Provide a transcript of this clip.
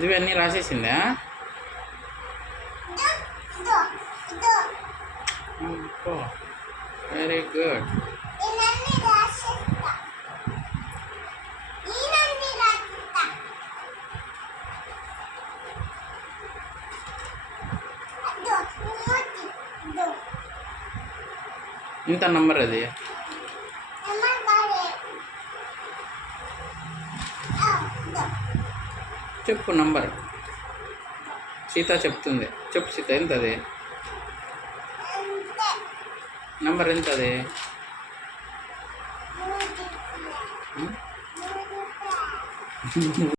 చదివి అన్నీ రాసేసిందా? Very good. ఇంత నంబర్ అది చెప్పు నంబర్. సీత చెప్తుంది. చెప్పు సీత, ఎంత అది నంబర్? ఎంత అది?